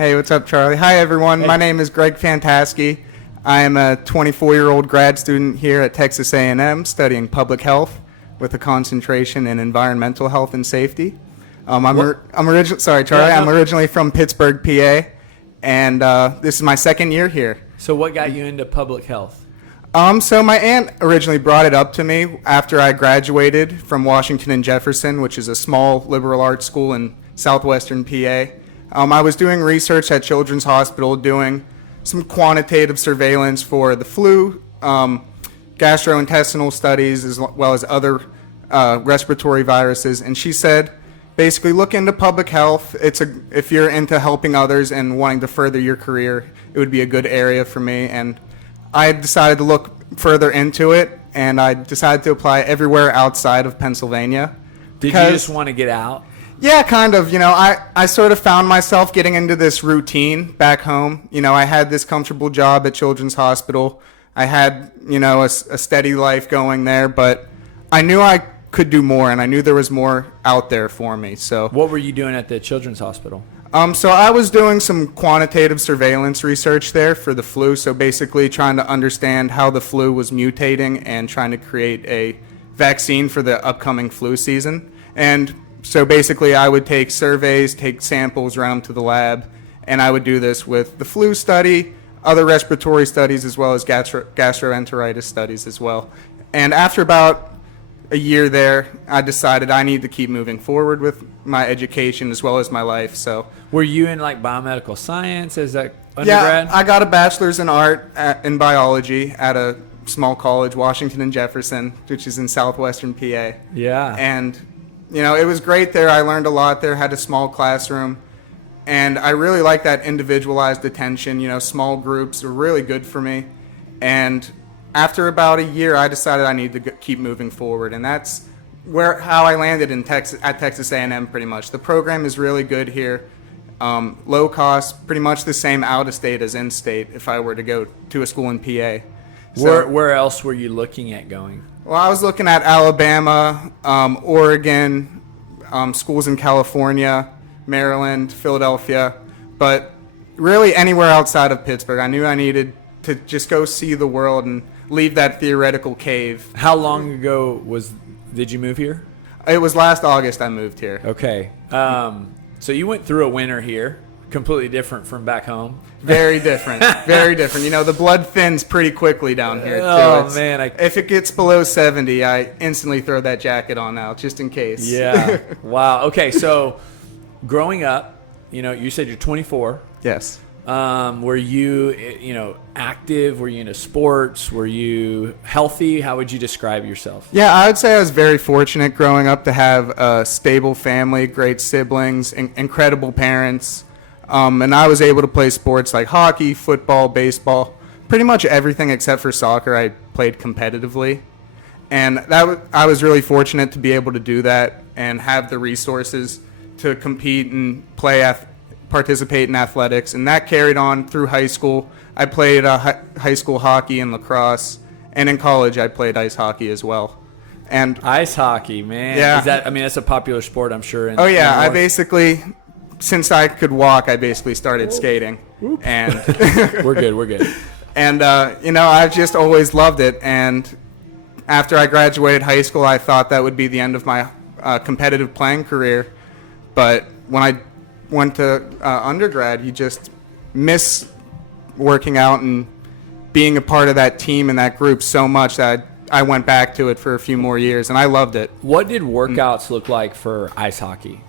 Hey, what's up, Charlie? Hi, everyone. Hey. My name is Greg Fantaski. I am a 24-year-old grad student here at Texas A&M studying public health with a concentration in environmental health and safety. I'm originally, sorry, Charlie. Yeah, no. I'm originally from Pittsburgh, PA, and this is my second year here. So what got you into public health? So my aunt originally brought it up to me after I graduated from Washington and Jefferson, which is a small liberal arts school in southwestern PA. I was doing research at Children's Hospital, doing some quantitative surveillance for the flu, gastrointestinal studies, as well as other respiratory viruses. And she said, basically, look into public health. If you're into helping others and wanting to further your career, it would be a good area for me. And I decided to look further into it, and I decided to apply everywhere outside of Pennsylvania. Did you just want to get out? Yeah, kind of. I sort of found myself getting into this routine back home. I had this comfortable job at Children's Hospital. I had, a steady life going there, but I knew I could do more, and I knew there was more out there for me. So What were you doing at the Children's Hospital? So I was doing some quantitative surveillance research there for the flu. So basically trying to understand how the flu was mutating and trying to create a vaccine for the upcoming flu season. And so basically I would take surveys, take samples, run them to the lab, and I would do this with the flu study, other respiratory studies, as well as gastroenteritis studies as well. And after about a year there, I decided I need to keep moving forward with my education as well as my life. So Were you in like biomedical science as a undergrad? yeah, I got a bachelor's in art in biology at a small college, Washington and Jefferson, which is in southwestern PA. Yeah. And it was great there. I learned a lot there, had a small classroom, and I really liked that individualized attention. Small groups are really good for me. And after about a year, I decided I need to keep moving forward, and that's how I landed at Texas A&M pretty much. The program is really good here. Low cost, pretty much the same out of state as in state if I were to go to a school in PA. So, where else were you looking at going? well, I was looking at Alabama, Oregon, schools in California, Maryland, Philadelphia, but really anywhere outside of Pittsburgh. I knew I needed to just go see the world and leave that theoretical cave. How long ago did you move here? It was last August I moved here. Okay. So you went through a winter here, completely different from back home. Very different. Very different. The blood thins pretty quickly down here, too. Oh, man. If it gets below 70, I instantly throw that jacket on now, just in case. Yeah. Wow. Okay. So growing up, you said you're 24. Yes. Were you, active? Were you into sports? Were you healthy? How would you describe yourself? Yeah, I would say I was very fortunate growing up to have a stable family, great siblings, incredible parents. And I was able to play sports like hockey, football, baseball, pretty much everything except for soccer I played competitively. And I was really fortunate to be able to do that and have the resources to compete and participate in athletics. And that carried on through high school. I played high school hockey and lacrosse. And in college, I played ice hockey as well. And Ice hockey, man. Yeah. That's a popular sport, I'm sure. Oh, yeah. Since I could walk, I basically started skating. And We're good. And, I've just always loved it. And after I graduated high school, I thought that would be the end of my competitive playing career. But when I went to undergrad, you just miss working out and being a part of that team and that group so much that I went back to it for a few more years, and I loved it. What did workouts look like for ice hockey?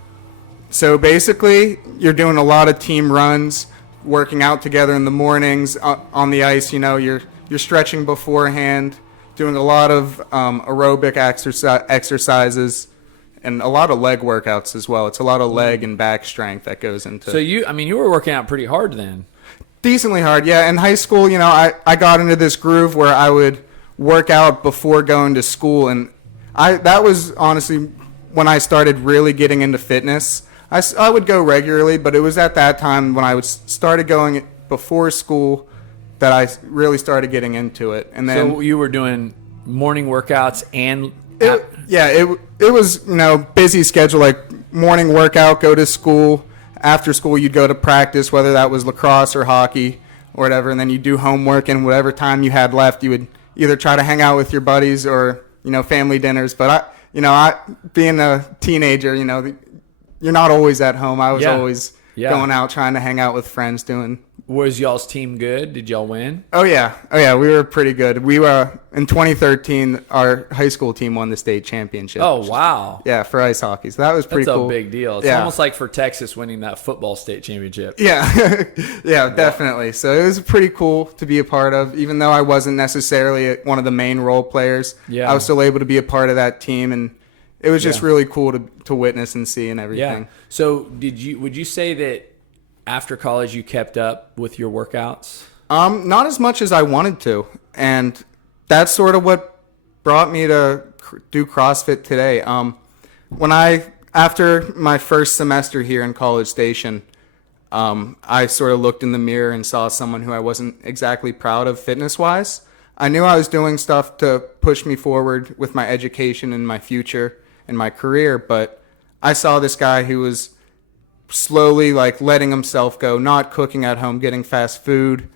So basically, you're doing a lot of team runs, working out together in the mornings on the ice. You're stretching beforehand, doing a lot of aerobic exercises, and a lot of leg workouts as well. It's a lot of leg and back strength that goes into. So you were working out pretty hard then. Decently hard, yeah. In high school, I got into this groove where I would work out before going to school, and that was honestly when I started really getting into fitness. I would go regularly, but it was at that time when I started going before school that I really started getting into it. And then So you were doing morning workouts and it was busy schedule, like morning workout, go to school, after school you'd go to practice, whether that was lacrosse or hockey or whatever, and then you'd do homework, and whatever time you had left, you would either try to hang out with your buddies or, family dinners. But I being a teenager, you're not always at home. I was always going out trying to hang out with friends doing. Was y'all's team good? Did y'all win? Oh yeah, we were pretty good. We were in 2013. Our high school team won the state championship. Oh wow! Yeah, for ice hockey. So that was pretty cool. That's a big deal. It's almost like for Texas winning that football state championship. Yeah, yeah, definitely. So it was pretty cool to be a part of. Even though I wasn't necessarily one of the main role players, I was still able to be a part of that team, and it was just really cool to witness and see and everything. Yeah. So would you say that after college you kept up with your workouts? Not as much as I wanted to, and that's sort of what brought me to do CrossFit today. After my first semester here in College Station, I sort of looked in the mirror and saw someone who I wasn't exactly proud of fitness-wise. I knew I was doing stuff to push me forward with my education and my future and my career, but I saw this guy who was slowly letting himself go, not cooking at home, getting fast food,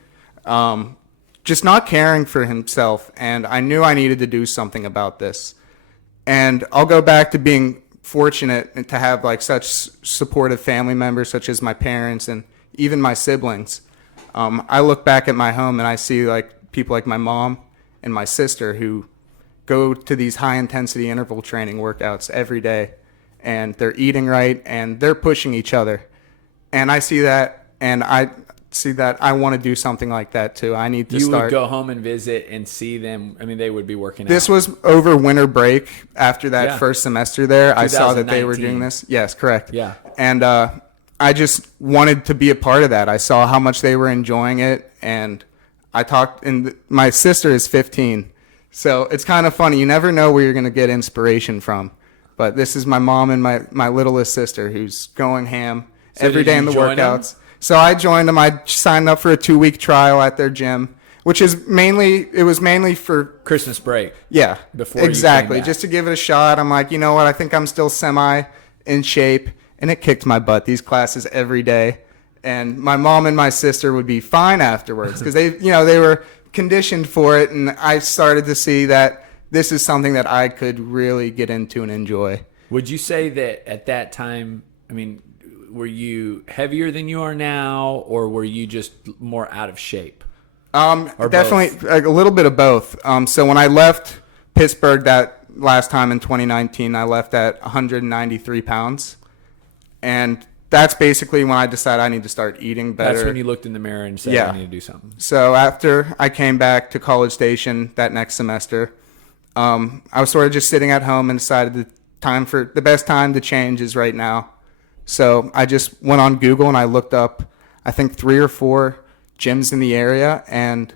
just not caring for himself. And I knew I needed to do something about this. And I'll go back to being fortunate to have such supportive family members, such as my parents and even my siblings. I look back at my home and I see people like my mom and my sister who go to these high intensity interval training workouts every day, and they're eating right and they're pushing each other. And I see that, and I see that I want to do something like that too. I need to start. You would go home and visit and see them. I mean, they would be working out. This was over winter break. After that first semester there, I saw that they were doing this. Yes, correct. Yeah. And I just wanted to be a part of that. I saw how much they were enjoying it, and I talked, and my sister is 15. So it's kind of funny. You never know where you're going to get inspiration from. But this is my mom and my littlest sister who's going ham every day in the workouts. Them? So I joined them. I signed up for a 2-week trial at their gym, which was mainly for Christmas break. Yeah, before exactly. Just to give it a shot. I'm like, you know what? I think I'm still semi in shape, and it kicked my butt. These classes every day, and my mom and my sister would be fine afterwards because they were conditioned for it, and I started to see that this is something that I could really get into and enjoy. Would you say that at that time, I mean, were you heavier than you are now, or were you just more out of shape? Definitely a little bit of both. So when I left Pittsburgh that last time in 2019, I left at 193 pounds. And that's basically when I decided I need to start eating better. That's when you looked in the mirror and said, I need to do something. So after I came back to College Station that next semester, I was sort of just sitting at home and decided the best time to change is right now. So I just went on Google and I looked up, I think 3 or 4 gyms in the area, and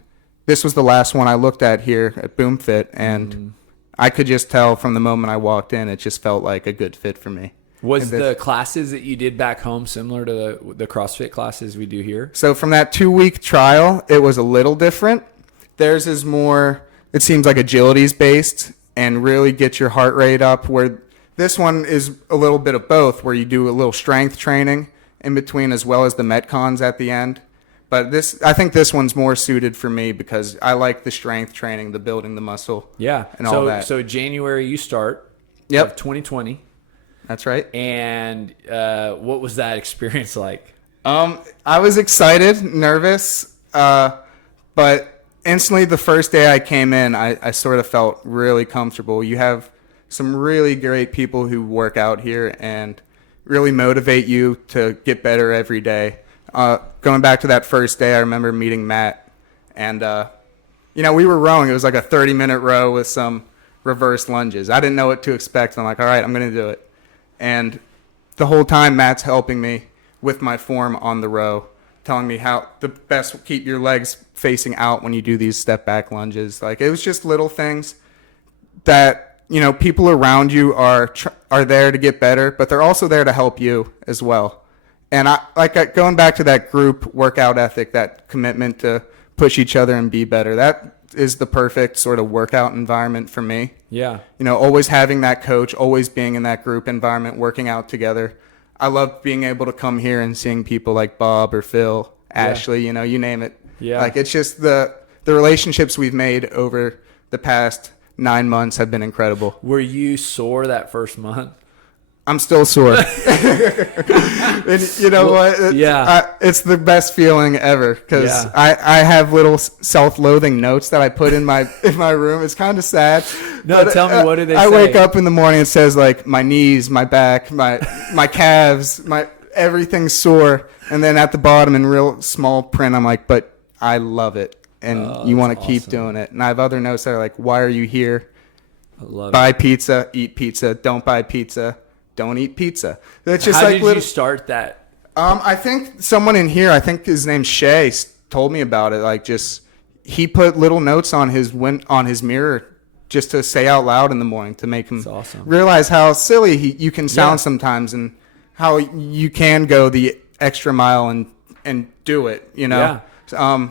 this was the last one I looked at here at BoomFit, and I could just tell from the moment I walked in, it just felt like a good fit for me. Was the classes that you did back home similar to the CrossFit classes we do here? So from that 2-week trial, it was a little different. Theirs is more, it seems like agilities based and really get your heart rate up, where this one is a little bit of both, where you do a little strength training in between as well as the Metcons at the end. But I think this one's more suited for me because I like the strength training, the building the muscle, and all that. So January you start of 2020. That's right. And what was that experience like? I was excited, nervous, but instantly the first day I came in, I sort of felt really comfortable. You have some really great people who work out here and really motivate you to get better every day. Going back to that first day, I remember meeting Matt, and we were rowing. It was like a 30-minute row with some reverse lunges. I didn't know what to expect. I'm like, all right, I'm going to do it. And the whole time, Matt's helping me with my form on the row, telling me how the best keep your legs facing out when you do these step back lunges. Like, it was just little things that people around you are there to get better, but they're also there to help you as well. And going back to that group workout ethic, that commitment to push each other and be better, that is the perfect sort of workout environment for me. Yeah. Always having that coach, always being in that group environment, working out together. I love being able to come here and seeing people like Bob or Phil, Ashley, you know, you name it. Yeah. Like, it's just the relationships we've made over the past 9 months have been incredible. Were you sore that first month? I'm still sore. And you know what? It's the best feeling ever, because I have little self-loathing notes that I put in my room. It's kind of sad. No, but, tell me, what do they say? I wake up in the morning, it says like my knees, my back, my calves, everything's sore. And then at the bottom in real small print, I'm like, but I love it. And you want to keep doing it. And I have other notes that are like, why are you here? I love buy it. Pizza, eat pizza, don't buy pizza. Don't eat pizza. That's just How like did you start that? I think someone in here, I think his name's Shay, told me about it. Like, just he put little notes on his mirror just to say out loud in the morning to make him realize how silly you can sound sometimes, and how you can go the extra mile and do it. You know. Yeah.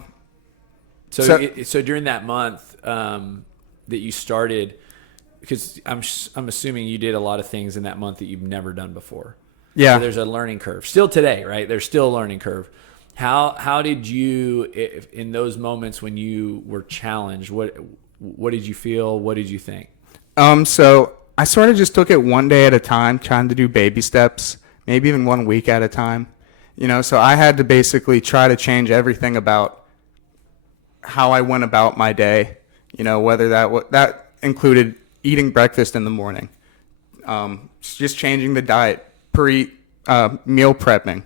So during that month that you started. Because I'm assuming you did a lot of things in that month that you've never done before. Yeah. So there's a learning curve. Still today, right? There's still a learning curve. How did you, in those moments when you were challenged, what did you feel? What did you think? So I sort of just took it one day at a time, trying to do baby steps, maybe even 1 week at a time. You know, so I had to basically try to change everything about how I went about my day. You know, whether that included eating breakfast in the morning, just changing the diet, meal prepping,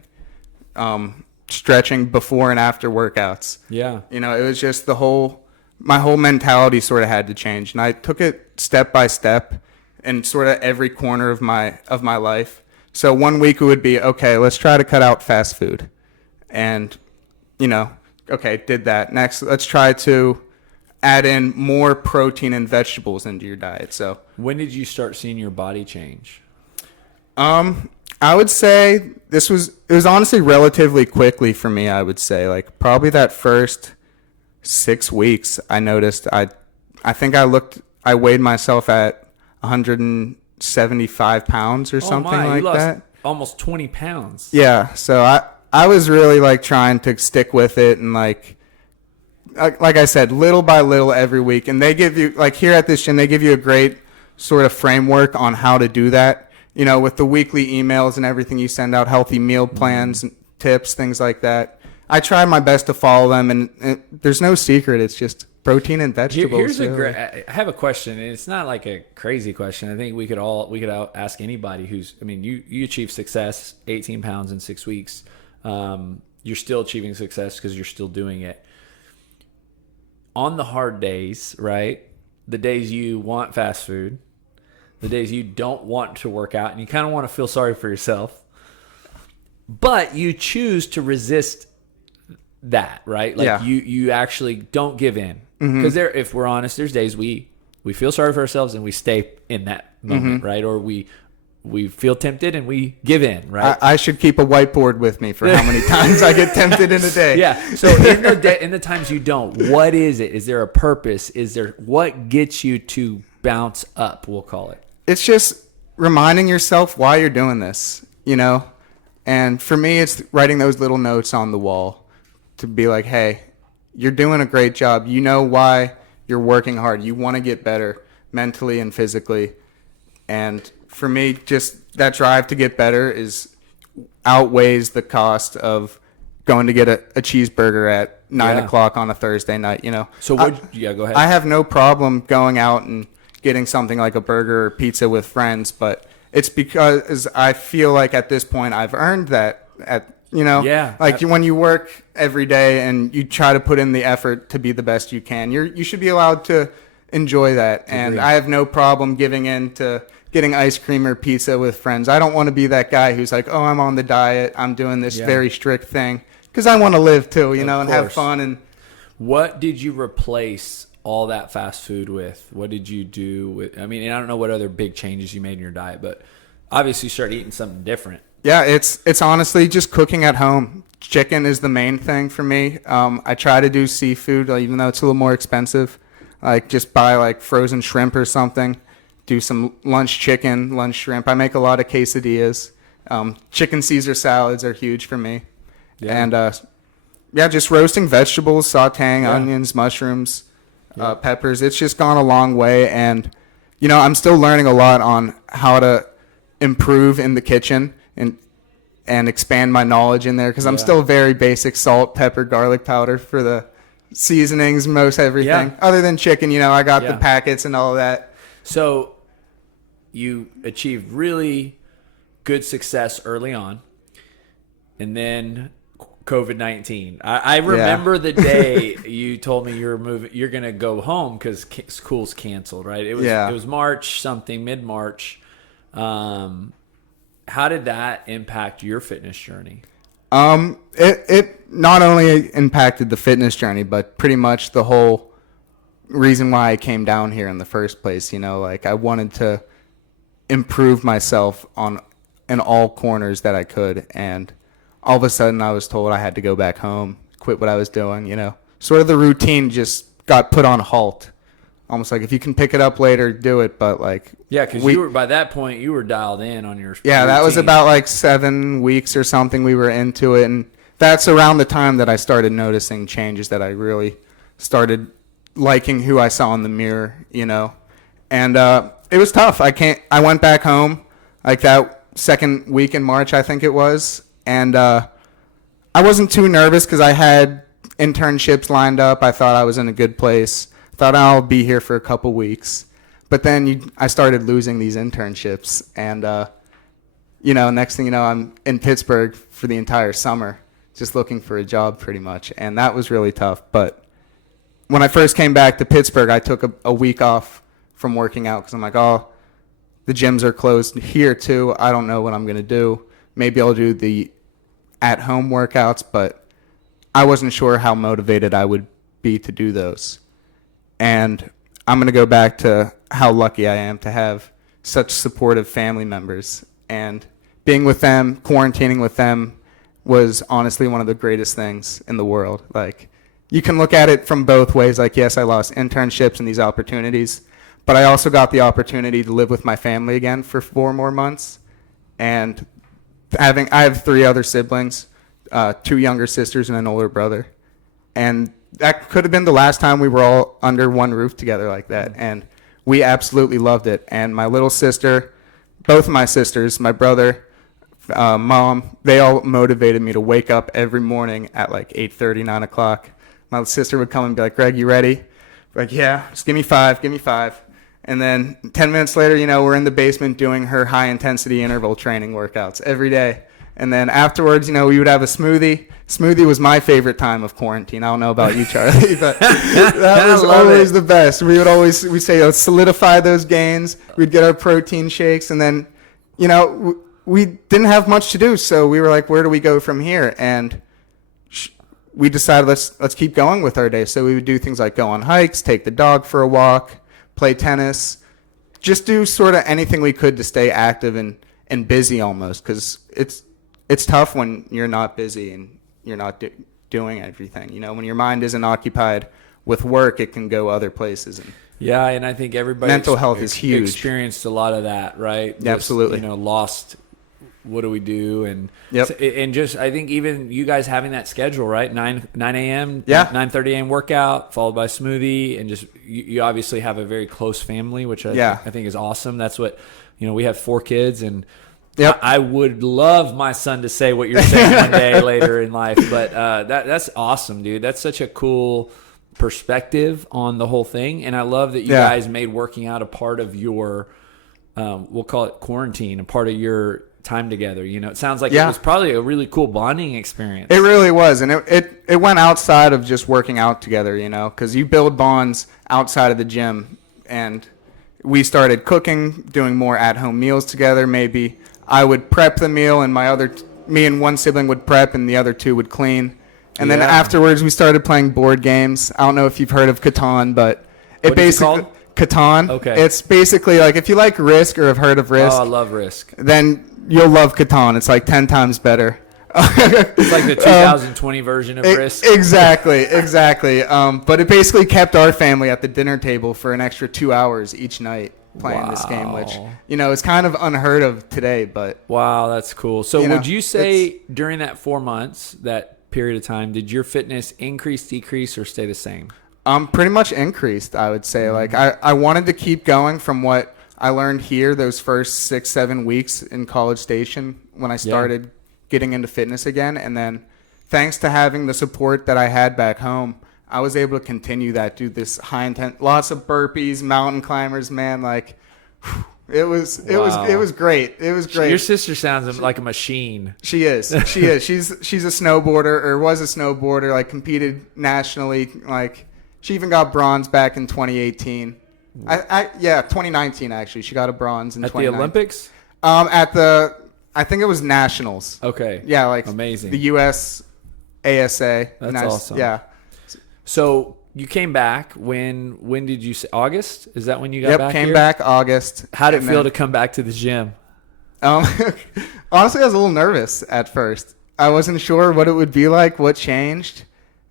stretching before and after workouts. Yeah. You know, it was just my whole mentality sort of had to change. And I took it step by step in sort of every corner of my life. So 1 week it would be, okay, let's try to cut out fast food. And, you know, okay, did that. Next, let's try to add in more protein and vegetables into your diet. So when did you start seeing your body change? I would say it was honestly relatively quickly for me. I would say like probably that first 6 weeks, I noticed I think I weighed myself at 175 pounds or something like that. Almost 20 pounds. Yeah. So I was really like trying to stick with it, and like I said, little by little every week. And they give you, like here at this gym, they give you a great sort of framework on how to do that. You know, with the weekly emails and everything you send out, healthy meal plans, and tips, things like that. I try my best to follow them, and there's no secret. It's just protein and vegetables. I have a question, and it's not like a crazy question. I think we could ask anybody you achieved success, 18 pounds in 6 weeks. You're still achieving success because you're still doing it. On the hard days, right? The days you want fast food, the days you don't want to work out, and you kind of want to feel sorry for yourself, but you choose to resist that, right? Like you actually don't give in. Because if we're honest, there's days we feel sorry for ourselves and we stay in that moment, right? Or we feel tempted and we give in, right? I should keep a whiteboard with me for how many times I get tempted in a day. Yeah. So in the times you don't, what is it? Is there a purpose? What gets you to bounce up, we'll call it? It's just reminding yourself why you're doing this, you know? And for me, it's writing those little notes on the wall to be like, hey, you're doing a great job. You know why you're working hard. You want to get better mentally and physically. And for me, just that drive to get better outweighs the cost of going to get a cheeseburger at 9 o'clock on a Thursday night, you know? So go ahead. I have no problem going out and getting something like a burger or pizza with friends, but it's because I feel like at this point I've earned that when you work every day and you try to put in the effort to be the best you can, you should be allowed to enjoy that. And I have no problem giving in to getting ice cream or pizza with friends. I don't want to be that guy who's like, oh, I'm on the diet, I'm doing this very strict thing, because I want to live too, and have fun. And what did you replace all that fast food with? What did you do with? I mean, I don't know what other big changes you made in your diet, but obviously you started eating something different. Yeah, it's honestly just cooking at home. Chicken is the main thing for me. I try to do seafood, even though it's a little more expensive. Like just buy like frozen shrimp or something. Do some lunch chicken, lunch shrimp. I make a lot of quesadillas. Chicken Caesar salads are huge for me. Yeah. And yeah, just roasting vegetables, sauteing onions, mushrooms, peppers. It's just gone a long way. And, you know, I'm still learning a lot on how to improve in the kitchen and expand my knowledge in there, because I'm still very basic: salt, pepper, garlic powder for the seasonings, most everything. Yeah. Other than chicken, you know, I got the packets and all of that. So you achieved really good success early on, and then COVID-19. I remember the day you told me you're going to go home because school's canceled, right? It was March something, mid-March. How did that impact your fitness journey? It not only impacted the fitness journey, but pretty much the whole reason why I came down here in the first place. You know, like, I wanted to improve myself in all corners that I could, and all of a sudden I was told I had to go back home, quit what I was doing. You know, sort of the routine just got put on halt. Almost like, if you can pick it up later, do it. But like, yeah, because you were, by that point, you were dialed in on your routine. That was about like 7 weeks or something. We were into it, and that's around the time that I started noticing changes, that I really started liking who I saw in the mirror, you know. And it was tough. I went back home like that second week in March, I think it was, and I wasn't too nervous because I had internships lined up. I thought I was in a good place. Thought I'll be here for a couple weeks. But then I started losing these internships, and you know, next thing you know, I'm in Pittsburgh for the entire summer, just looking for a job pretty much, and that was really tough. But when I first came back to Pittsburgh, I took a week off from working out because I'm like, oh, the gyms are closed here too. I don't know what I'm going to do. Maybe I'll do the at-home workouts, but I wasn't sure how motivated I would be to do those. And I'm going to go back to how lucky I am to have such supportive family members. And being with them, quarantining with them, was honestly one of the greatest things in the world. Like, you can look at it from both ways. Like, yes, I lost internships and these opportunities, but I also got the opportunity to live with my family again for 4 more months. And I have 3 other siblings, 2 younger sisters and an older brother. And that could have been the last time we were all under one roof together like that. And we absolutely loved it. And my little sister, both of my sisters, my brother, mom, they all motivated me to wake up every morning at like 8:30, 9 o'clock. My sister would come and be like, Greg, you ready? Like, yeah, just give me 5. And then 10 minutes later, you know, we're in the basement doing her high-intensity interval training workouts every day. And then afterwards, you know, we would have a smoothie. Smoothie was my favorite time of quarantine. I don't know about you, Charlie, but that was always the best. We say, let's solidify those gains. We'd get our protein shakes, and then, you know, we didn't have much to do, so we were like, where do we go from here? And we decided let's keep going with our day. So we would do things like go on hikes, take the dog for a walk, play tennis, just do sort of anything we could to stay active and busy almost, because it's tough when you're not busy and you're not doing everything. You know, when your mind isn't occupied with work, it can go other places. And yeah, and I think everybody mental health is huge. Experienced a lot of that, right? Yeah, absolutely. You know, lost. What do we do? And and just I think even you guys having that schedule, right? 9 a.m. 9:30 a.m. workout followed by smoothie, and just you obviously have a very close family, which I think is awesome. That's what, you know, we have 4 kids, and I would love my son to say what you're saying one day later in life. But that's awesome, dude. That's such a cool perspective on the whole thing, and I love that you guys made working out a part of your we'll call it quarantine, a part of your time together. You know, it sounds like it was probably a really cool bonding experience. It really was, and it went outside of just working out together, you know, because you build bonds outside of the gym. And we started cooking, doing more at-home meals together. Maybe I would prep the meal, and me and one sibling would prep, and the other 2 would clean. And then afterwards, we started playing board games. I don't know if you've heard of Catan, but what is it called? Catan. Okay. It's basically like, if you like Risk or have heard of Risk. Oh, I love Risk. Then you'll love Catan. It's like 10 times better. It's like the 2020 version of Risk. Exactly. But it basically kept our family at the dinner table for an extra 2 hours each night. playing this game, which, Wow. is kind of unheard of today, but Wow, that's cool. So You know, would you say during that 4 months, that period of time, did your fitness increase, decrease, or stay the same? pretty much increased, I would say. Like I wanted to keep going from what I learned here those first 6-7 weeks in College Station when I started getting into fitness again. And then thanks to having the support that I had back home, I was able to continue that, do this high intent, lots of burpees, mountain climbers, man. Like it was Wow. great. It was great. Your sister sounds like a machine. She is. She is. She's a snowboarder, or was a snowboarder, like competed nationally. Like she even got bronze back in 2018. 2019 actually. She got a bronze in At the 2019. Olympics? I think it was nationals. Okay. Yeah, like Amazing. the US ASA. That's awesome. Yeah. So you came back when did you say August? Is that when you got Yep, back came here? back August. How did it and feel then- to come back to the gym? Honestly, I was a little nervous at first. I wasn't sure what it would be like, what changed.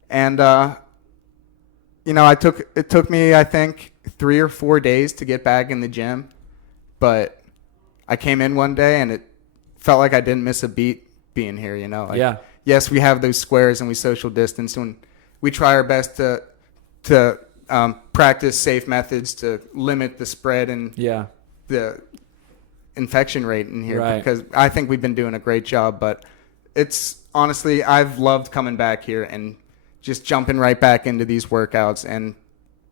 And it took me, I think, 3 or 4 days to get back in the gym. But I came in one day and it felt like I didn't miss a beat being here, Like, Yeah. Yes, we have those squares and we social distance, and we try our best to practice safe methods to limit the spread and Yeah. the infection rate in here, Right. because I think we've been doing a great job. But it's honestly, I've loved coming back here and just jumping right back into these workouts, and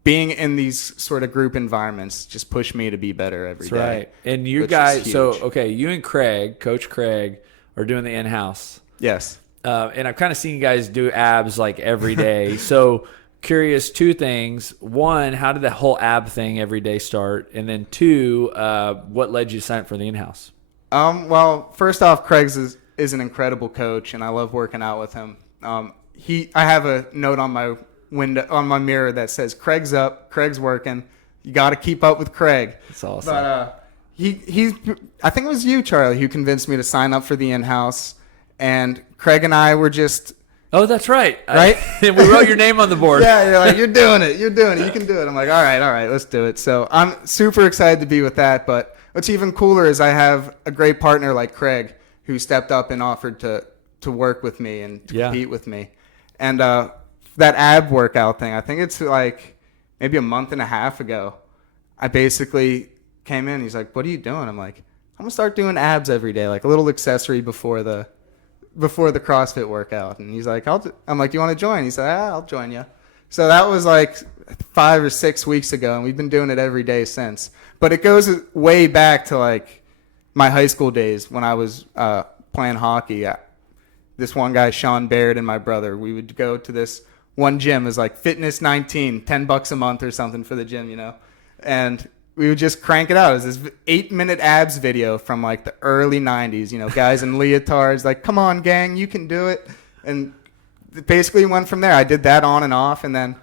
being in these sort of group environments just push me to be better every That's day. right. And you which is guys, so, huge. okay, you and Craig, Coach Craig, are doing the in-house. Yes. And I've kind of seen you guys do abs like every day. So curious, 2 things. 1, how did the whole ab thing every day start? And then 2, what led you to sign up for the in-house? Well, first off, Craig's is an incredible coach, and I love working out with him. I have a note on my window, on my mirror, that says Craig's up, Craig's working. You got to keep up with Craig. That's awesome. But I think it was you, Charlie, who convinced me to sign up for the in-house. And Craig and I were just, Oh, that's right. Right? We wrote your name on the board. yeah, you're like, you're doing it, you can do it. I'm like, all right, let's do it. So I'm super excited to be with that. But what's even cooler is I have a great partner like Craig, who stepped up and offered to work with me and to compete with me. And that ab workout thing, I think it's like maybe a month and a half ago, I basically came in. He's like, what are you doing? I'm like, I'm going to start doing abs every day, like a little accessory before the CrossFit workout. And he's like, I'm like, do you want to join? He said, I'll join you. So that was like 5 or 6 weeks ago, and we've been doing it every day since. But it goes way back to like my high school days when I was playing hockey. This one guy, Sean Baird, and my brother, we would go to this one gym. It was like Fitness 19, $10 a month or something for the gym, and we would just crank it out. It was this 8-minute abs video from like the early 90s, guys in leotards, like, come on, gang, you can do it. And it basically went from there. I did that on and off, and then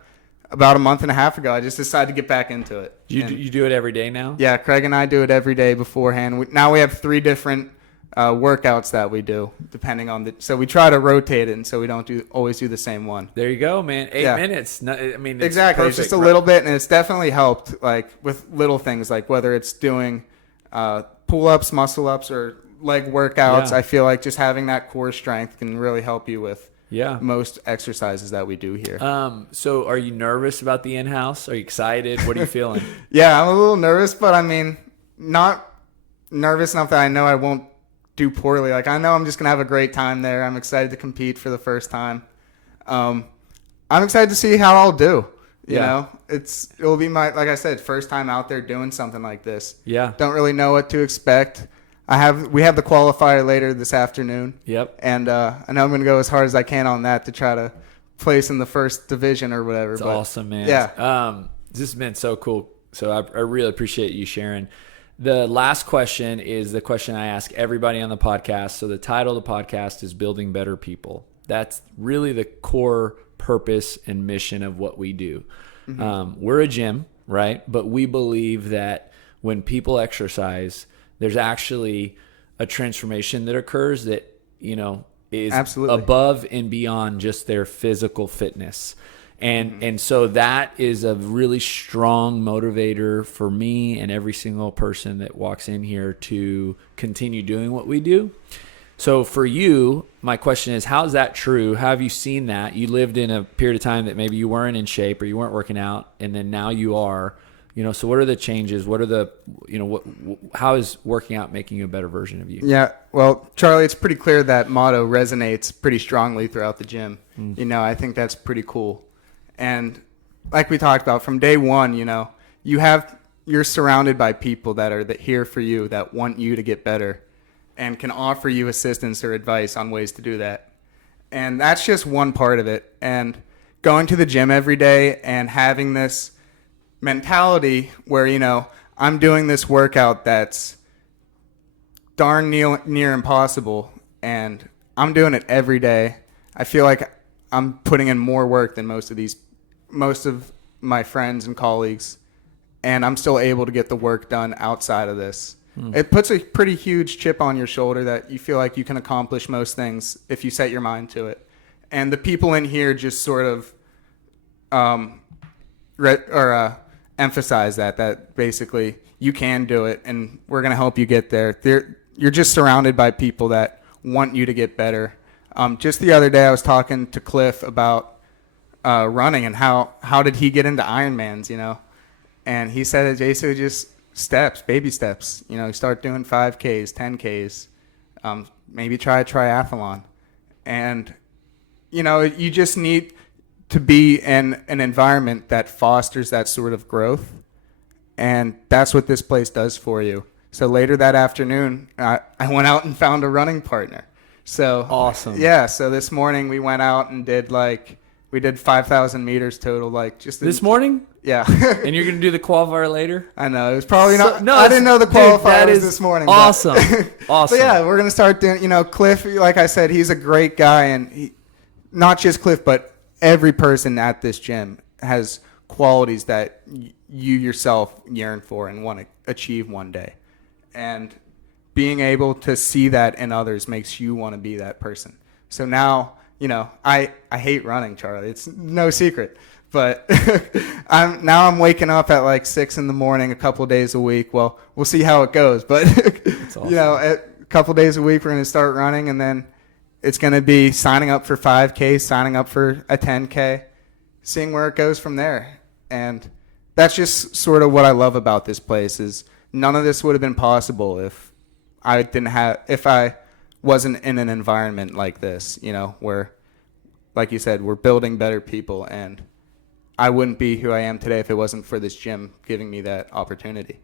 about a month and a half ago, I just decided to get back into it. You do it every day now? Yeah, Craig and I do it every day beforehand. Now we have 3 different workouts that we do, depending on so we try to rotate it, and so we don't always do the same one. There you go, man. 8 minutes. No, I mean, it's Exactly. perfect. It's just a little bit, and it's definitely helped, like with little things, like whether it's doing pull-ups, muscle-ups, or leg workouts. Yeah. I feel like just having that core strength can really help you with Yeah. most exercises that we do here. So are you nervous about the in-house? Are you excited? What are you feeling? Yeah, I'm a little nervous, but I mean, not nervous enough that I know I won't do poorly. Like, I know I'm just gonna have a great time there. I'm excited to compete for the first time. I'm excited to see how I'll do. You know, it'll be my, like I said, first time out there doing something like this. Yeah. Don't really know what to expect. We have the qualifier later this afternoon. Yep. And I know I'm gonna go as hard as I can on that to try to place in the first division or whatever. It's but, awesome, man. Yeah. This has been so cool. So I really appreciate you sharing. The last question is the question I ask everybody on the podcast. So the title of the podcast is Building Better People. That's really the core purpose and mission of what we do. Mm-hmm. We're a gym, right? But we believe that when people exercise, there's actually a transformation that occurs that, is Absolutely. above and beyond just their physical fitness. And so that is a really strong motivator for me and every single person that walks in here to continue doing what we do. So for you, my question is, how is that true? How have you seen that? You lived in a period of time that maybe you weren't in shape or you weren't working out, and then now you are. So what are the changes? What are the, how is working out making you a better version of you? Yeah, well, Charlie, it's pretty clear that motto resonates pretty strongly throughout the gym. I think that's pretty cool. And like we talked about from day one, you're surrounded by people that are here for you, that want you to get better and can offer you assistance or advice on ways to do that. And that's just one part of it. And going to the gym every day and having this mentality where, I'm doing this workout that's darn near impossible, and I'm doing it every day. I feel like I'm putting in more work than most of my friends and colleagues, and I'm still able to get the work done outside of this. It puts a pretty huge chip on your shoulder that you feel like you can accomplish most things if you set your mind to it. And the people in here just sort of emphasize that basically you can do it, and we're going to help you get there. You're just surrounded by people that want you to get better. Just the other day I was talking to Cliff about running and how did he get into Ironmans, and he said it's basically just baby steps. You start doing 5Ks, 10Ks, maybe try a triathlon. And, you just need to be in an environment that fosters that sort of growth. And that's what this place does for you. So later that afternoon, I went out and found a running partner. So awesome. Yeah. So this morning we went out and did 5,000 meters total, this morning. Yeah. And you're going to do the qualifier later? I know. It was probably not. No, I didn't know the qualifier was is this morning. Awesome. But Awesome. yeah, we're going to start doing, Cliff, like I said, he's a great guy. And not just Cliff, but every person at this gym has qualities that you yourself yearn for and want to achieve one day. And being able to see that in others makes you want to be that person. So now, I hate running, Charlie. It's no secret. But I'm waking up at 6 in the morning a couple of days a week. Well, we'll see how it goes. But, awesome. A couple of days a week we're going to start running, and then it's going to be signing up for 5K, signing up for a 10K, seeing where it goes from there. And that's just sort of what I love about this place is none of this would have been possible if I wasn't in an environment like this, where, like you said, we're building better people, and I wouldn't be who I am today if it wasn't for this gym giving me that opportunity.